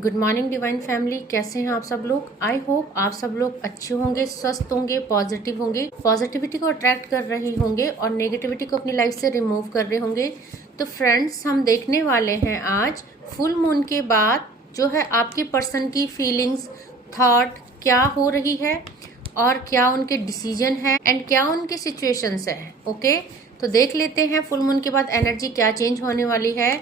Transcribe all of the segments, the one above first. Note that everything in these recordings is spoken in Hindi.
गुड मॉर्निंग डिवाइन फैमिली, कैसे हैं आप सब लोग। आई होप आप सब लोग अच्छे होंगे, स्वस्थ होंगे, पॉजिटिव होंगे, पॉजिटिविटी को अट्रैक्ट कर रहे होंगे और नेगेटिविटी को अपनी लाइफ से रिमूव कर रहे होंगे। तो फ्रेंड्स, हम देखने वाले हैं आज फुल मून के बाद जो है आपके पर्सन की फीलिंग्स, थॉट क्या हो रही है और क्या उनके डिसीजन है एंड क्या उनके सिचुएशंस है। ओके, तो देख लेते हैं फुल मून के बाद एनर्जी क्या चेंज होने वाली है।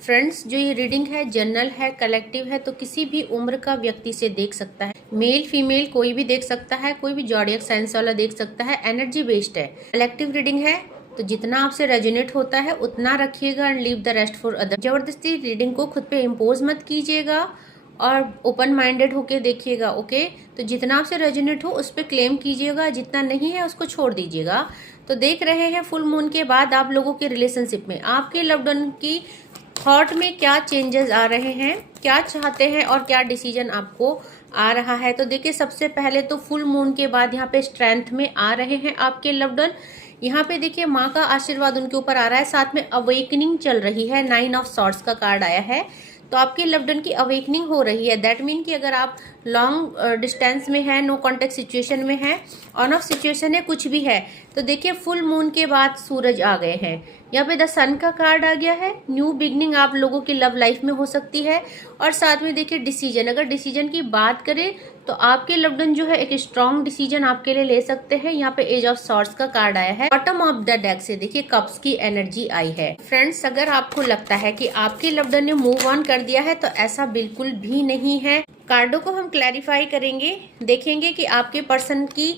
फ्रेंड्स, जो ये रीडिंग है जनरल है, कलेक्टिव है, तो किसी भी उम्र का व्यक्ति से देख सकता है, मेल फीमेल कोई भी देख सकता है, कोई भी जॉडियक साइंस वाला देख सकता है। एनर्जी बेस्ड है, कलेक्टिव रीडिंग है, तो जितना आपसे रेजोनेट होता है उतना रखिएगा and leave the rest for other. जबरदस्ती रीडिंग को खुद पे इम्पोज मत कीजिएगा और ओपन माइंडेड होके देखिएगा। ओके, तो जितना आपसे रेजोनेट हो उस पर क्लेम कीजिएगा, जितना नहीं है उसको छोड़ दीजिएगा। तो देख रहे हैं फुल मून के बाद आप लोगों के रिलेशनशिप में आपके लव्ड वन की थॉट में क्या चेंजेस आ रहे हैं, क्या चाहते हैं और क्या डिसीजन आपको आ रहा है। तो देखिए, सबसे पहले तो फुल मून के बाद यहाँ पे स्ट्रेंथ में आ रहे हैं आपके लव्ड वन। यहाँ पे देखिए माँ का आशीर्वाद उनके ऊपर आ रहा है, साथ में अवेकनिंग चल रही है। 9 ऑफ सॉर्ड्स का कार्ड आया है, तो आपके लव्ड वन की अवेकनिंग हो रही है। दैट मीन कि अगर आप लॉन्ग डिस्टेंस में है, नो कॉन्टेक्ट सिचुएशन में है, ऑन ऑफ सिचुएशन है, कुछ भी है, तो देखिए फुल मून के बाद सूरज आ गए हैं। यहाँ पे द सन का कार्ड आ गया है। न्यू बिगनिंग आप लोगों की लव लाइफ में हो सकती है। और साथ में देखिए डिसीजन, अगर डिसीजन की बात करें तो आपके लव्ड वन जो है एक स्ट्रॉन्ग डिसीजन आपके लिए ले सकते हैं। यहाँ पे एज ऑफ सॉर्ड्स का कार्ड आया है। बॉटम ऑफ द डेक से देखिए कप्स की एनर्जी आई है। फ्रेंड्स, अगर आपको लगता है कि आपके लव्ड वन ने मूव ऑन कर दिया है तो ऐसा बिल्कुल भी नहीं है। कार्डों को हम क्लैरिफाई करेंगे, देखेंगे कि आपके पर्सन की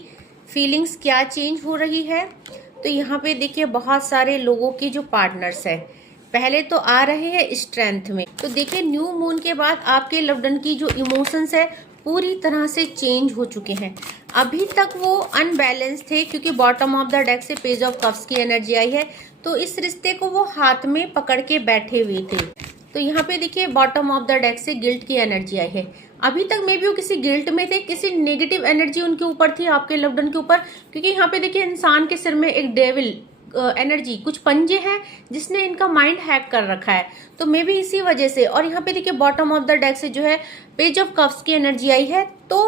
फीलिंग्स क्या चेंज हो रही है। तो यहाँ पे देखिए बहुत सारे लोगों की जो पार्टनर्स है, पहले तो आ रहे हैं स्ट्रेंथ में। तो देखिए न्यू मून के बाद आपके लव्ड वन की जो इमोशंस है पूरी तरह से चेंज हो चुके हैं। अभी तक वो अनबैलेंस थे क्योंकि बॉटम ऑफ द डेक से पेज ऑफ कप्स की एनर्जी आई है, तो इस रिश्ते को वो हाथ में पकड़ के बैठे हुए थे। तो यहाँ पे देखिए बॉटम ऑफ द डेक से गिल्ट की एनर्जी आई है। अभी तक मे भी वो किसी गिल्ट में थे, किसी नेगेटिव एनर्जी उनके ऊपर थी, आपके लव्ड वन के ऊपर, क्योंकि यहाँ पे देखिए इंसान के सिर में एक डेविल एनर्जी, कुछ पंजे हैं जिसने इनका माइंड हैक कर रखा है, तो मे भी इसी वजह से। और यहाँ पे देखिए बॉटम ऑफ द डेक से जो है पेज ऑफ कप्स की एनर्जी आई है। तो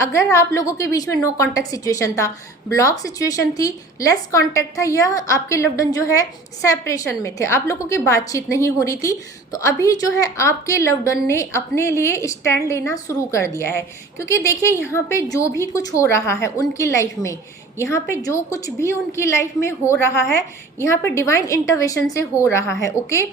अगर आप लोगों के बीच में नो कांटेक्ट सिचुएशन था, ब्लॉक सिचुएशन थी, लेस कांटेक्ट था, या आपके लव्ड वन जो है सेपरेशन में थे, आप लोगों की बातचीत नहीं हो रही थी, तो अभी जो है आपके लव्ड वन ने अपने लिए स्टैंड लेना शुरू कर दिया है। क्योंकि देखिए यहाँ पे जो भी कुछ हो रहा है उनकी लाइफ में, यहाँ पे जो कुछ भी उनकी लाइफ में हो रहा है, यहाँ पे डिवाइन इंटरवेंशन से हो रहा है। ओके,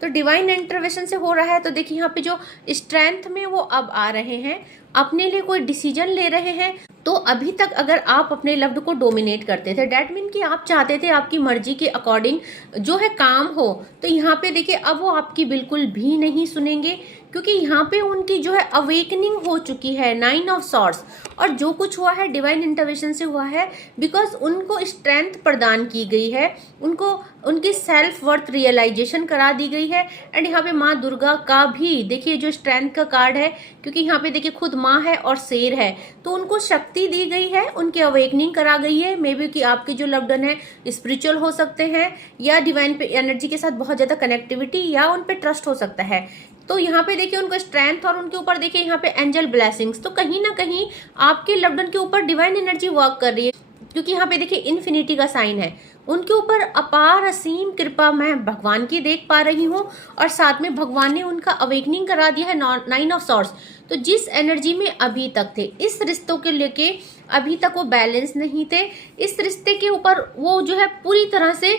तो डिवाइन इंटरवेंशन से हो रहा है। तो देखिए यहाँ पे जो स्ट्रेंथ में वो अब आ रहे हैं, अपने लिए कोई डिसीजन ले रहे हैं। तो अभी तक अगर आप अपने लव्ड को डोमिनेट करते थे, डेट मीन कि आप चाहते थे आपकी मर्जी के अकॉर्डिंग जो है काम हो, तो यहाँ पे देखिए अब वो आपकी बिल्कुल भी नहीं सुनेंगे, क्योंकि यहाँ पे उनकी जो है अवेकनिंग हो चुकी है। 9 ऑफ सॉर्ड्स, और जो कुछ हुआ है डिवाइन इंटरवेंशन से हुआ है, बिकॉज उनको स्ट्रेंथ प्रदान की गई है, उनको उनकी सेल्फ वर्थ रियलाइजेशन करा दी गई है। एंड यहाँ पे माँ दुर्गा का भी देखिए जो स्ट्रेंथ का कार्ड है, क्योंकि यहाँ पे देखिए खुद माँ है और शेर है, तो उनको शक्ति दी गई है, उनकी अवेकनिंग करा गई है। मे बी कि आपके जो लव्ड वन है स्पिरिचुअल हो सकते हैं, या डिवाइन पे एनर्जी के साथ बहुत ज्यादा कनेक्टिविटी, या उन पे ट्रस्ट हो सकता है। तो यहाँ पे देखिए उनका स्ट्रेंथ, और उनके ऊपर देखिए यहाँ पे एंजल ब्लेसिंग्स, तो कहीं ना कहीं आपके लव्ड वन के ऊपर डिवाइन एनर्जी वर्क कर रही है, क्योंकि यहाँ पे देखिए इन्फिनिटी का साइन है, उनके ऊपर अपार असीम कृपा मैं भगवान की देख पा रही हूँ। और साथ में भगवान ने उनका अवेकनिंग करा दिया है। 9 ऑफ सॉर्ड्स, तो जिस एनर्जी में अभी तक थे, इस रिश्तों के लेके अभी तक वो बैलेंस नहीं थे, इस रिश्ते के ऊपर वो जो है पूरी तरह से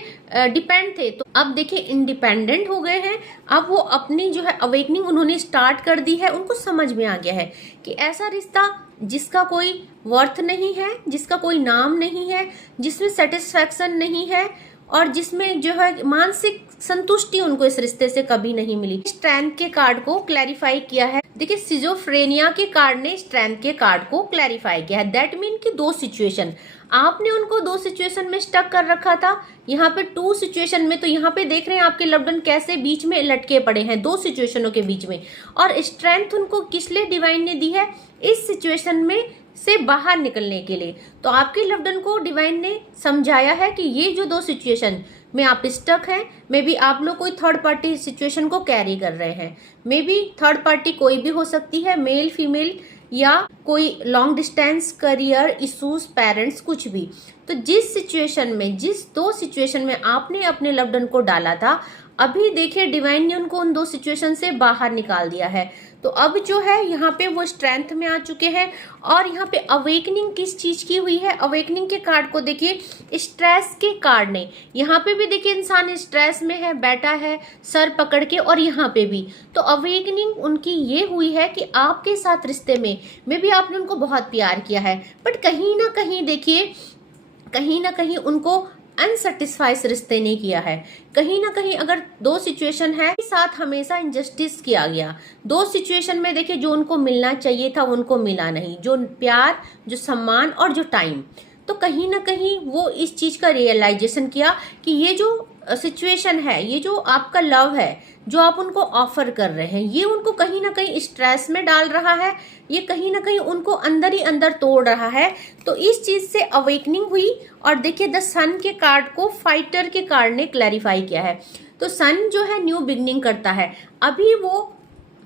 डिपेंड थे, तो अब देखिए इंडिपेंडेंट हो गए हैं। अब वो अपनी जो है अवेकनिंग उन्होंने स्टार्ट कर दी है। उनको समझ में आ गया है कि ऐसा रिश्ता जिसका कोई वर्थ नहीं है, जिसका कोई नाम नहीं है, जिसमें सेटिस्फैक्शन नहीं है, और जिसमें जो है मानसिक संतुष्टि उनको इस रिश्ते से कभी नहीं मिली। स्ट्रेंथ के कार्ड को क्लैरिफाई किया है। देखिए सिजोफ्रेनिया के कार्ड ने स्ट्रेंथ के कार्ड को क्लैरिफाई किया है। दैट मीन कि 2 सिचुएशन, आपने उनको 2 सिचुएशन में स्टक कर रखा था, यहाँ पे 2 सिचुएशन में। तो यहाँ पे देख रहे हैं आपके लव्ड वन कैसे बीच में लटके पड़े हैं 2 सिचुएशनों के बीच में, और स्ट्रेंथ उनको किस लिए डिवाइन ने दी है, इस सिचुएशन में से बाहर निकलने के लिए। तो आपके लव्ड वन को डिवाइन ने समझाया है कि ये जो 2 सिचुएशन में आप स्टक हैं, मे बी आप लोग कोई थर्ड पार्टी सिचुएशन को कैरी कर रहे हैं। मे बी थर्ड पार्टी कोई भी हो सकती है, मेल फीमेल या कोई long distance, career issues, parents, कुछ भी। तो जिस सिचुएशन में, जिस दो सिचुएशन में आपने अपने लव्ड वन को डाला था, अभी देखिए डिवाइन ने उनको उन दो सिचुएशन से बाहर निकाल दिया है। तो अब जो है यहाँ पे वो स्ट्रेंथ में आ चुके हैं। और यहाँ पे अवेकनिंग किस चीज की हुई है, अवेकनिंग के कार्ड को देखिए, स्ट्रेस के कार्ड ने। यहाँ पे भी देखिए इंसान स्ट्रेस में है, बैठा है सर पकड़ के, और यहाँ पे भी। तो अवेकनिंग उनकी ये हुई है कि आपके साथ रिश्ते में मे भी आपने उनको बहुत प्यार किया है, बट कहीं ना कहीं देखिए, कहीं ना कहीं उनको अनसेटिस्फाइड रिश्ते ने किया है। कहीं ना कहीं अगर दो सिचुएशन है, साथ हमेशा इनजस्टिस किया गया। दो सिचुएशन में देखिए जो उनको मिलना चाहिए था उनको मिला नहीं, जो प्यार, जो सम्मान और जो टाइम। तो कहीं ना कहीं वो इस चीज का रियलाइजेशन किया कि ये जो सिचुएशन है, ये जो आपका लव है जो आप उनको ऑफर कर रहे हैं, ये उनको कहीं ना कहीं स्ट्रेस में डाल रहा है, ये कहीं ना कहीं उनको अंदर ही अंदर तोड़ रहा है। तो इस चीज से अवेकनिंग हुई। और देखिए द सन के कार्ड को फाइटर के कार्ड ने क्लैरिफाई किया है। तो सन जो है न्यू बिगनिंग करता है, अभी वो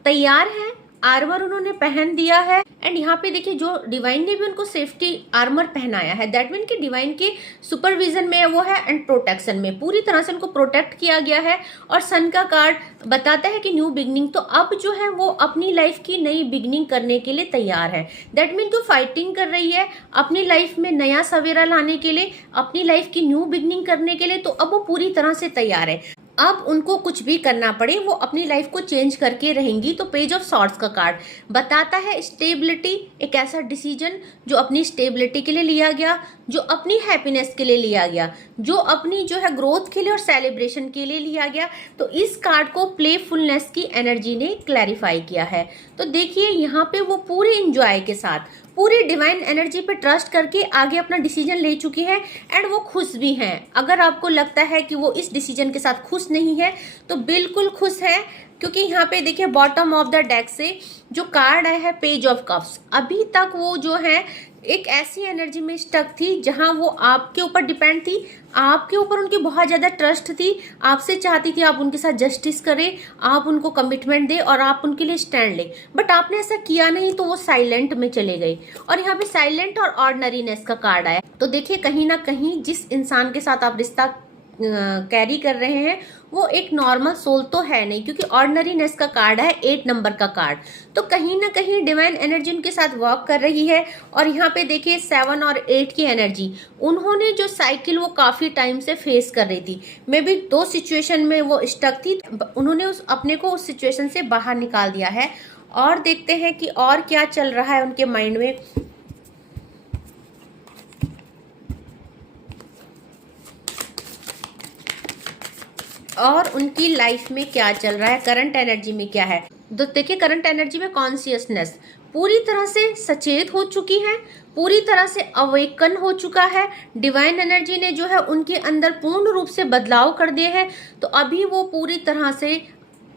तैयार है, आर्मर उन्होंने पहन दिया है। एंड यहाँ पे देखिए जो डिवाइन ने भी उनको सेफ्टी आर्मर पहनाया है, दैट मीन कि डिवाइन के सुपरविजन में वो है एंड प्रोटेक्शन में, पूरी तरह से उनको प्रोटेक्ट किया गया है। और सन का कार्ड बताता है कि न्यू बिगनिंग, तो अब जो है वो अपनी लाइफ की नई बिगनिंग करने के लिए तैयार है। दैट मीन कि फाइटिंग कर रही है अपनी लाइफ में नया सवेरा लाने के लिए, अपनी लाइफ की न्यू बिगनिंग करने के लिए। तो अब वो पूरी तरह से तैयार है, अब उनको कुछ भी करना पड़े वो अपनी लाइफ को चेंज करके रहेंगी। तो पेज ऑफ सॉर्ड्स का कार्ड बताता है स्टेबिलिटी, एक ऐसा डिसीजन जो अपनी स्टेबिलिटी के लिए लिया गया, जो अपनी हैप्पीनेस के लिए लिया गया, जो अपनी जो है ग्रोथ के लिए और सेलिब्रेशन के लिए लिया गया। तो इस कार्ड को प्लेफुलनेस की एनर्जी ने क्लैरिफाई किया है। तो देखिए यहाँ पे वो पूरे इंजॉय के साथ, पूरी डिवाइन एनर्जी पे ट्रस्ट करके आगे अपना डिसीजन ले चुकी हैं एंड वो खुश भी हैं। अगर आपको लगता है कि वो इस डिसीजन के साथ खुश नहीं है तो बिल्कुल खुश है, क्योंकि यहाँ पे देखिए बॉटम ऑफ द डेक से जो कार्ड आया है पेज ऑफ कप्स, अभी तक वो जो है एक ऐसी एनर्जी में स्टक थी जहां वो आपके ऊपर डिपेंड थी, आपके ऊपर उनकी बहुत ज्यादा ट्रस्ट थी, आपसे चाहती थी आप उनके साथ जस्टिस करें, आप उनको कमिटमेंट दें और आप उनके लिए स्टैंड लें, बट आपने ऐसा किया नहीं तो वो साइलेंट में चले गए। और यहाँ पे साइलेंट और ऑर्डिनरीनेस का कार्ड आया। तो देखिए कहीं ना कहीं जिस इंसान के साथ आप रिश्ता कैरी कर रहे हैं वो एक नॉर्मल सोल तो है नहीं, क्योंकि ऑर्डिनरीनेस का कार्ड है 8 नंबर का कार्ड। तो कहीं ना कहीं डिवाइन एनर्जी उनके साथ वर्क कर रही है। और यहाँ पे देखिए 7 और 8 की एनर्जी, उन्होंने जो साइकिल वो काफी टाइम से फेस कर रही थी, मे बी 2 सिचुएशन में वो स्टक थी, उन्होंने उस अपने को उस सिचुएशन से बाहर निकाल दिया है। और देखते हैं कि और क्या चल रहा है उनके माइंड में। और उनकी लाइफ में क्या चल रहा है, करंट एनर्जी में क्या है। तो देखिए करंट एनर्जी में कॉन्शियसनेस पूरी तरह से सचेत हो चुकी है, पूरी तरह से अवेकन हो चुका है। डिवाइन एनर्जी ने जो है उनके अंदर पूर्ण रूप से बदलाव कर दिए हैं। तो अभी वो पूरी तरह से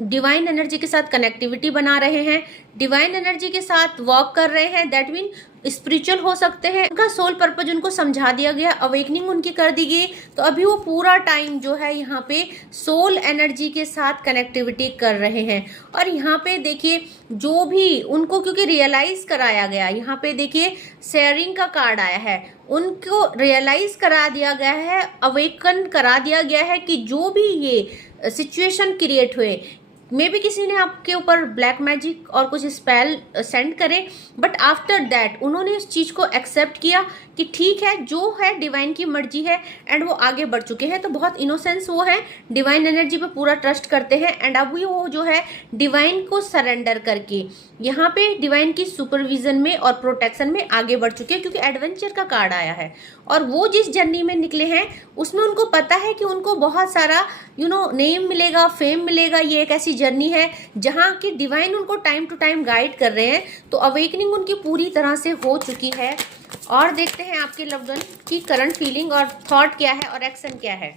डिवाइन एनर्जी के साथ कनेक्टिविटी बना रहे हैं, डिवाइन एनर्जी के साथ वर्क कर रहे हैं, दैट मीन स्पिरिचुअल हो सकते हैं। उनका सोल पर्पज उनको समझा दिया गया, अवेकनिंग उनकी कर दी गई। तो अभी वो पूरा टाइम जो है यहाँ पे सोल एनर्जी के साथ कनेक्टिविटी कर रहे हैं। और यहाँ पे देखिए जो भी उनको क्योंकि रियलाइज कराया गया, यहाँ पे देखिए शेयरिंग का कार्ड आया है, उनको रियलाइज करा दिया गया है, अवेकन करा दिया गया है कि जो भी ये सिचुएशन क्रिएट हुए, मे बी किसी ने आपके ऊपर ब्लैक मैजिक और कुछ स्पेल सेंड करे, बट आफ्टर दैट उन्होंने उस चीज को एक्सेप्ट किया कि ठीक है जो है डिवाइन की मर्जी है, एंड वो आगे बढ़ चुके हैं। तो बहुत इनोसेंस वो है, डिवाइन एनर्जी पे पूरा ट्रस्ट करते हैं, एंड अब वो जो है डिवाइन को सरेंडर करके यहाँ पे डिवाइन की सुपरविजन में और प्रोटेक्शन में आगे बढ़ चुके हैं, क्योंकि एडवेंचर का कार्ड आया है। और वो जिस जर्नी में निकले हैं उसमें उनको पता है कि उनको बहुत सारा नेम मिलेगा, फेम मिलेगा। ये एक ऐसी जर्नी है जहाँ की डिवाइन उनको टाइम टू टाइम गाइड कर रहे हैं। तो अवेकनिंग उनकी पूरी तरह से हो चुकी है। और देखते हैं आपके लव्ड वन की करंट फीलिंग और थॉट क्या है और एक्शन क्या है।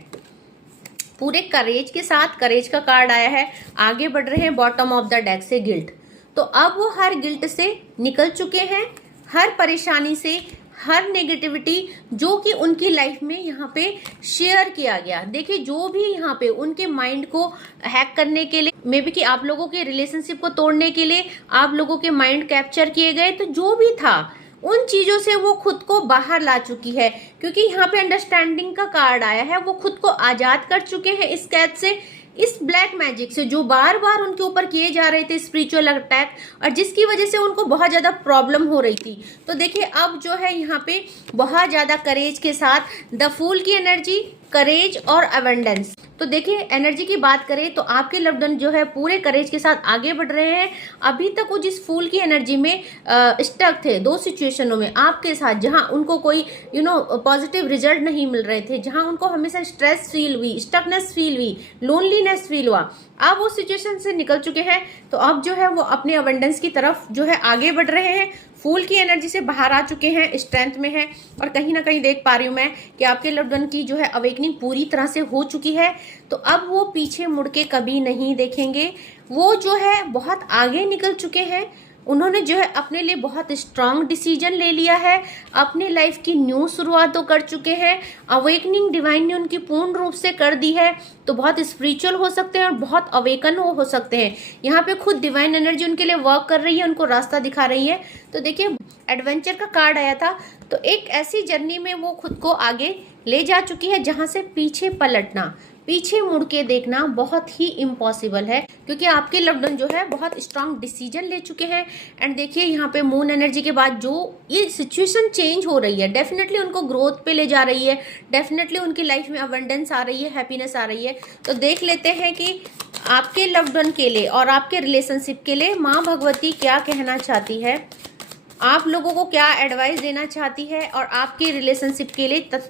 पूरे करेज के साथ, करेज का कार्ड आया है, आगे बढ़ रहे हैं। बॉटम ऑफ द डेक से गिल्ट, तो अब वो हर गिल्ट से निकल चुके हैं, हर परेशानी से, हर नेगेटिविटी जो कि उनकी लाइफ में यहाँ पे शेयर किया गया। देखिए जो भी यहाँ पे उनके माइंड को हैक करने के लिए, मे बी कि आप लोगों के रिलेशनशिप को तोड़ने के लिए आप लोगों के माइंड कैप्चर किए गए, तो जो भी था उन चीजों से वो खुद को बाहर ला चुकी है, क्योंकि यहाँ पे अंडरस्टैंडिंग का कार्ड आया है। वो खुद को आजाद कर चुके हैं इस कैद से, इस ब्लैक मैजिक से जो बार बार उनके ऊपर किए जा रहे थे, स्पिरिचुअल अटैक, और जिसकी वजह से उनको बहुत ज्यादा प्रॉब्लम हो रही थी। तो देखिए अब जो है यहाँ पे बहुत ज्यादा करेज के साथ द फूल की एनर्जी, करेज और अबंडेंस। तो देखिए एनर्जी की बात करें तो आपके लव्ड वन जो है पूरे करेज के साथ आगे बढ़ रहे हैं। अभी तक वो जिस फूल की एनर्जी में स्टक थे 2 सिचुएशनों में आपके साथ, जहां उनको कोई पॉजिटिव रिजल्ट नहीं मिल रहे थे, जहां उनको हमेशा स्ट्रेस फील हुई, स्टकनेस फील हुई, लोनलीनेस फील हुआ, अब वो सिचुएशन से निकल चुके हैं। तो अब जो है वो अपने अबंडेंस की तरफ जो है आगे बढ़ रहे हैं, फूल की एनर्जी से बाहर आ चुके हैं, स्ट्रेंथ में है। और कहीं ना कहीं देख पा रही हूं मैं कि आपके लव्ड वन की जो है अवेकनिंग पूरी तरह से हो चुकी है। तो अब वो पीछे मुड़ के कभी नहीं देखेंगे, वो जो है बहुत आगे निकल चुके हैं। उन्होंने जो है अपने लिए बहुत स्ट्रांग डिसीजन ले लिया है, अपने लाइफ की न्यू शुरुआत तो कर चुके हैं। अवेकनिंग डिवाइन ने उनकी पूर्ण रूप से कर दी है। तो बहुत स्पिरिचुअल हो सकते हैं और बहुत अवेकन हो सकते हैं। यहाँ पे खुद डिवाइन एनर्जी उनके लिए वर्क कर रही है, उनको रास्ता दिखा रही है। तो देखिए एडवेंचर का कार्ड आया था, तो एक ऐसी जर्नी में वो खुद को आगे ले जा चुकी है जहां से पीछे पलटना, पीछे मुड़ के देखना बहुत ही इम्पॉसिबल है, क्योंकि आपके लव्ड वन जो है बहुत स्ट्रांग डिसीजन ले चुके हैं। एंड देखिए यहाँ पे मून एनर्जी के बाद जो ये सिचुएशन चेंज हो रही है, डेफिनेटली उनको ग्रोथ पे ले जा रही है, डेफिनेटली उनकी लाइफ में अबंडेंस आ रही है, हैप्पीनेस आ रही है। तो देख लेते हैं कि आपके लव्ड वन के लिए और आपके रिलेशनशिप के लिए माँ भगवती क्या कहना चाहती है, आप लोगों को क्या एडवाइस देना चाहती है, और आपके रिलेशनशिप के लिए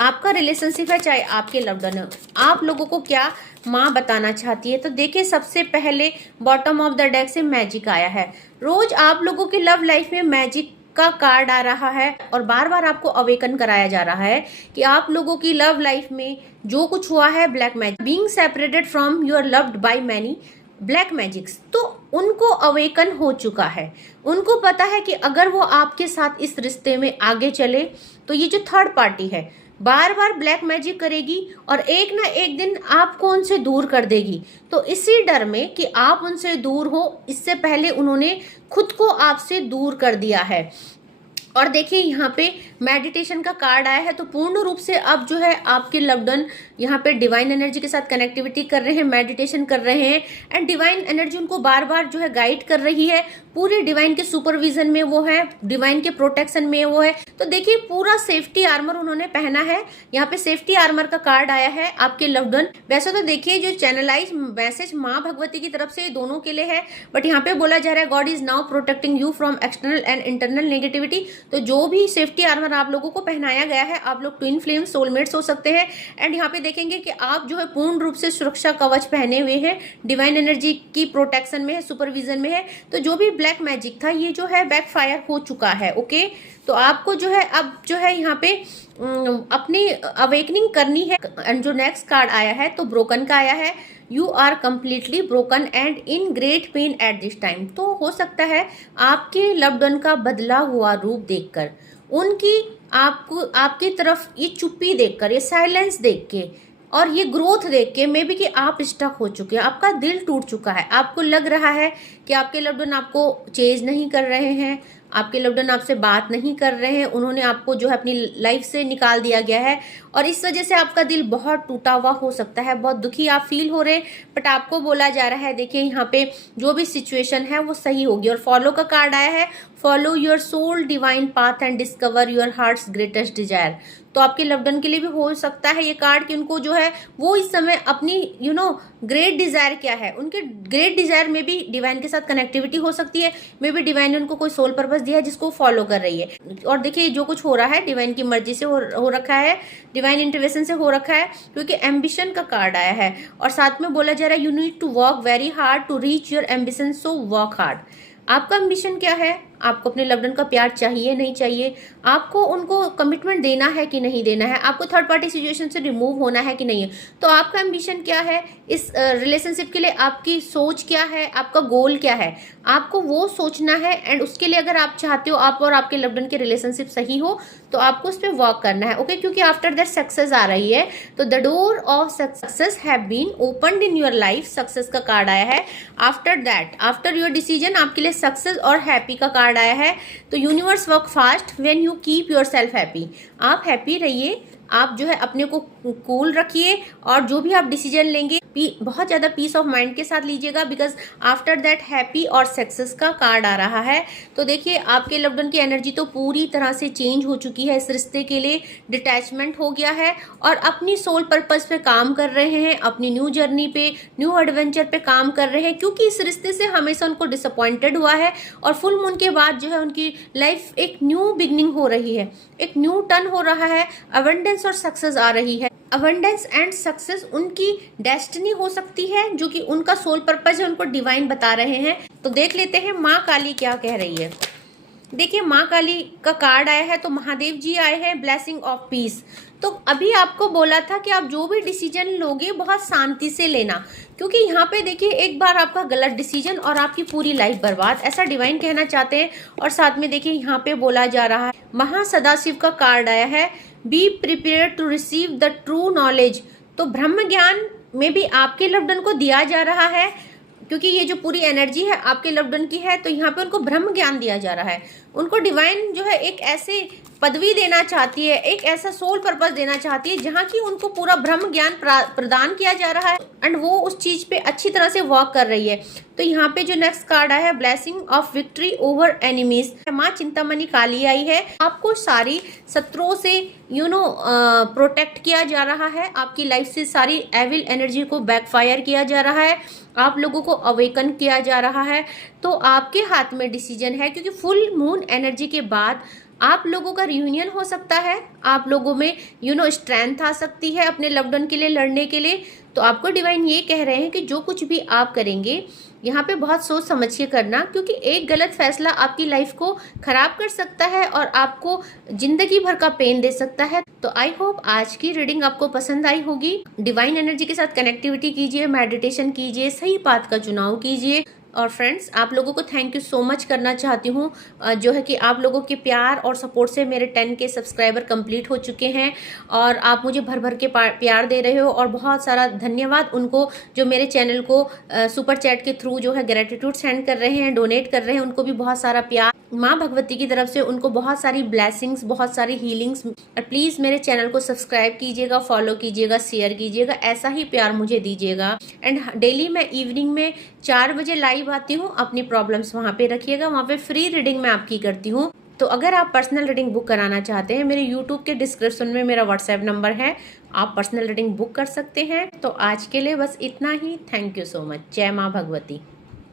आपका रिलेशनशिप है चाहे आपके लव्ड वन, आप लोगों को क्या माँ बताना चाहती है। तो देखिए सबसे पहले बॉटम ऑफ द डेक से मैजिक आया है। रोज आप लोगों की लव लाइफ में मैजिक का कार्ड आ रहा है और बार बार आपको अवेकन कराया जा रहा है कि आप लोगों की लव लाइफ में जो कुछ हुआ है, black magic, being separated from your loved by many black magics, तो उनको अवेकन हो चुका है। उनको पता है कि अगर वो आपके साथ इस रिश्ते में आगे चले तो ये जो थर्ड पार्टी है बार बार ब्लैक मैजिक करेगी और एक ना एक दिन आपको उनसे दूर कर देगी। तो इसी डर में कि आप उनसे दूर हो, इससे पहले उन्होंने खुद को आपसे दूर कर दिया है। और देखिए यहाँ पे मेडिटेशन का कार्ड आया है, तो पूर्ण रूप से अब जो है आपके लव्ड वन यहाँ पे डिवाइन एनर्जी के साथ कनेक्टिविटी कर रहे हैं, मेडिटेशन कर रहे हैं, एंड डिवाइन एनर्जी उनको बार बार जो है गाइड कर रही है। पूरे डिवाइन के सुपरविजन में वो है, डिवाइन के प्रोटेक्शन में वो है। तो देखिए पूरा सेफ्टी आर्मर उन्होंने पहना है। यहाँ पे सेफ्टी आर्मर का कार्ड आया है आपके लव्ड वन। वैसे तो देखिए जो चैनलाइज मैसेज माँ भगवती की तरफ से दोनों के लिए है, बट यहाँ पे बोला जा रहा है God is now protecting you from external and internal negativity. तो जो भी सेफ्टी आर्मर आप लोगों को पहनाया गया है, आप लोग ट्विन फ्लेम सोलमेट्स हो सकते हैं। एंड यहाँ पे देखेंगे कि आप जो है पूर्ण रूप से सुरक्षा कवच पहने हुए हैं, डिवाइन एनर्जी की प्रोटेक्शन में है, सुपरविजन में है। तो जो भी ब्लैक मैजिक था ये जो है बैकफायर हो चुका है। ओके, तो आपको जो है अब जो है यहाँ पे अपनी अवेकनिंग करनी है। एंड जो नेक्स्ट कार्ड आया है तो ब्रोकन का आया है, you are completely broken and in great pain at this time. तो हो सकता है आपके लव्ड वन का बदला हुआ रूप देखकर, उनकी आपको आपकी तरफ ये चुप्पी देखकर, ये साइलेंस देख के और ये ग्रोथ देख के मे बी कि आप स्टक हो चुके हैं, आपका दिल टूट चुका है। आपको लग रहा है कि आपके लव्ड वन आपको चेज नहीं कर रहे हैं, आपके लव्ड वन आपसे बात नहीं कर रहे हैं, उन्होंने आपको जो है अपनी लाइफ से निकाल दिया गया है और इस वजह से आपका दिल बहुत टूटा हुआ हो सकता है, बहुत दुखी आप फील हो रहे हैं। बट आपको बोला जा रहा है देखिए यहाँ पे जो भी सिचुएशन है वो सही होगी। और फॉलो का कार्ड आया है, follow your soul divine path and discover your heart's greatest desire. तो आपके लव्ड वन के लिए भी हो सकता है ये कार्ड कि उनको जो है वो इस समय अपनी ग्रेट डिजायर क्या है, उनके ग्रेट डिजायर में भी डिवाइन के साथ कनेक्टिविटी हो सकती है। मे बी डिवाइन ने उनको कोई सोल पर्पस दिया है जिसको फॉलो कर रही है। और देखिए जो कुछ हो रहा है डिवाइन की मर्जी से हो रखा है, डिवाइन इंटरवेंशन से हो रखा है, क्योंकि एम्बिशन का कार्ड आया है और साथ में बोला जा रहा है you need to work very hard to reach your ambition, so work hard. आपका एम्बिशन क्या है, आपको अपने लव्ड वन का प्यार चाहिए नहीं चाहिए, आपको उनको कमिटमेंट देना है कि नहीं देना है, आपको थर्ड पार्टी सिचुएशन से रिमूव होना है कि नहीं है। तो आपका एम्बिशन क्या है इस रिलेशनशिप के लिए, आपकी सोच क्या है, आपका गोल क्या है, आपको वो सोचना है। एंड उसके लिए अगर आप चाहते हो आप और आपके लव्ड वन की रिलेशनशिप सही हो तो आपको उस पर वर्क करना है। ओके, क्योंकि आफ्टर दैट सक्सेस आ रही है। तो the door of success have been opened in your life, success का कार्ड आया है। After that, after your decision, आपके लिए सक्सेस और हैप्पी का कार्ड आया है। तो universe work fast when you keep your self happy. आप हैप्पी रहिए, आप जो है अपने को कूल रखिए और जो भी आप डिसीजन लेंगे बहुत ज़्यादा पीस ऑफ माइंड के साथ लीजिएगा, बिकॉज आफ्टर दैट हैप्पी और सक्सेस का कार्ड आ रहा है। तो देखिए आपके लव्ड वन की एनर्जी तो पूरी तरह से चेंज हो चुकी है, इस रिश्ते के लिए डिटैचमेंट हो गया है और अपनी सोल पर्पस पे काम कर रहे हैं, अपनी न्यू जर्नी पे, न्यू एडवेंचर पे काम कर रहे हैं, क्योंकि इस रिश्ते से हमेशा उनको डिसअपॉइंटेड हुआ है। और फुल मून के बाद जो है उनकी लाइफ एक न्यू बिगनिंग हो रही है, एक न्यू टर्न हो रहा है, अबंडेंस और सक्सेस आ रही है। अबंडेंस एंड सक्सेस उनकी डेस्टिनी हो सकती है, जो कि उनका सोल पर्पस है, उनको डिवाइन बता रहे हैं। तो देख लेते हैं माँ काली क्या कह रही है। देखिए माँ काली का कार्ड आया है, तो महादेव जी आए हैं, ब्लेसिंग ऑफ पीस। तो अभी आपको बोला था कि आप जो भी डिसीजन लोगे बहुत शांति से लेना, क्योंकि यहाँ पे देखिए एक बार आपका गलत डिसीजन और आपकी पूरी लाइफ बर्बाद, ऐसा डिवाइन कहना चाहते हैं। और साथ में देखिए यहाँ पे बोला जा रहा है, महासदाशिव का कार्ड आया है, be prepare to receive the true knowledge. तो ब्रह्म ज्ञान में भी आपके लव्ड वन को दिया जा रहा है, क्योंकि ये जो पूरी एनर्जी है आपके लव्ड वन की है। तो यहाँ पे उनको ब्रह्म ज्ञान दिया जा रहा है, उनको डिवाइन जो है एक ऐसे पदवी देना चाहती है, एक ऐसा सोल पर्पस देना चाहती है जहाँ की उनको पूरा ब्रह्म ज्ञान प्रदान किया जा रहा है एंड वो उस चीज पे अच्छी तरह से वर्क कर रही है। तो यहाँ पे जो नेक्स्ट कार्ड आया है, blessing of victory over enemies, माँ चिंतामणि काली आई है। आपको सारी शत्रुओं से प्रोटेक्ट किया जा रहा है, आपकी लाइफ से सारी एविल एनर्जी को बैकफायर किया जा रहा है, आप लोगों को अवेकन किया जा रहा है। तो आपके हाथ में डिसीजन है, क्योंकि फुल मून एनर्जी के बाद आप लोगों का रियूनियन हो सकता है, आप लोगों में स्ट्रेंथ आ सकती है अपने लव्ड वन के लिए लड़ने के लिए। तो आपको डिवाइन ये कह रहे हैं कि जो कुछ भी आप करेंगे यहाँ पे बहुत सोच समझ के करना, क्योंकि एक गलत फैसला आपकी लाइफ को खराब कर सकता है और आपको जिंदगी भर का पेन दे सकता है। तो आई होप आज की रीडिंग आपको पसंद आई होगी। डिवाइन एनर्जी के साथ कनेक्टिविटी कीजिए, मेडिटेशन कीजिए, सही पाथ का चुनाव कीजिए। और फ्रेंड्स, आप लोगों को थैंक यू सो मच करना चाहती हूँ, जो है कि आप लोगों के प्यार और सपोर्ट से मेरे 10K सब्सक्राइबर कंप्लीट हो चुके हैं और आप मुझे भर भर के प्यार दे रहे हो। और बहुत सारा धन्यवाद उनको जो मेरे चैनल को सुपर चैट के थ्रू जो है ग्रेटिट्यूड सेंड कर रहे हैं, डोनेट कर रहे हैं, उनको भी बहुत सारा प्यार। माँ भगवती की तरफ से उनको बहुत सारी ब्लेसिंग्स, बहुत सारी हीलिंग्स। और प्लीज़ मेरे चैनल को सब्सक्राइब कीजिएगा, फॉलो कीजिएगा, शेयर कीजिएगा, ऐसा ही प्यार मुझे दीजिएगा। एंड डेली मैं इवनिंग में 4 बजे लाइव आती हूँ, अपनी प्रॉब्लम्स वहाँ पे रखिएगा, वहाँ पे फ्री रीडिंग मैं आपकी करती हूँ। तो अगर आप पर्सनल रीडिंग बुक कराना चाहते हैं, मेरे यूट्यूब के डिस्क्रिप्शन में मेरा व्हाट्सएप नंबर है, आप पर्सनल रीडिंग बुक कर सकते हैं। तो आज के लिए बस इतना ही। Thank you so much. जय माँ भगवती।